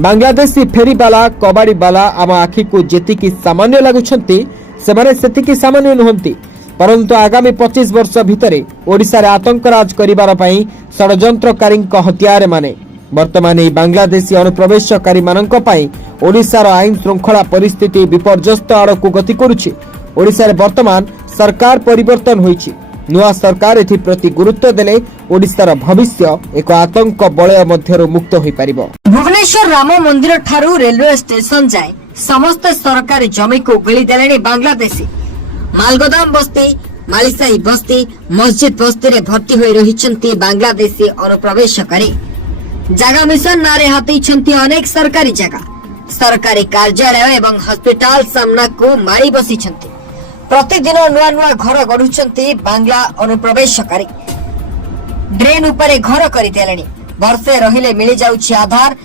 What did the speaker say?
बांग्लादेशी फेरीवाला कबाड़ीवाला आम आखि को जेतिकी सामान्य लगुंट से सामान्य नुहति परंतु आगामी 25 वर्ष भितर ओडिशा रे आतंकराज करिवार पई षडयंत्रकारी हथियार माने वर्तमान এই बांग्लादेशी अनुप्रवेशकारी मानक पई ओडिशा रो आईन श्रृंखला परिस्थिति विपर्यस्त आड़कू गति करुछि। ओडिशा रे वर्तमान सरकार परिवर्तन होइछि। नुआ सरकार एथि प्रति गुरुत्व देले ओडिशार भविष्य एक आतंक बलय मध्यरु मुक्त होई परिबो। भुवनेश्वर राम मंदिर ठारू रेलवे स्टेशन जाए समस्त सरकारी जमी को गिली देले बांग्लादेशी। मालगोदाम बस्ती मालिसाही बस्ती मस्जिद बस्ती रे भर्ती होई रहिछन्ती बांग्लादेशी अनुप्रवेशकारी। जगह मिशन नारे हाथी अनेक सरकारी जगह सरकारी कार्यालय एवं हस्पिटाल सामना को मारी बसी। प्रतिदिन नुआ नुआ घर गढ़ुंट बांग्ला अनुप्रवेशकारी। ड्रेन उपरे घर करदेले वर्षे रहिले मिल जाउछि आधार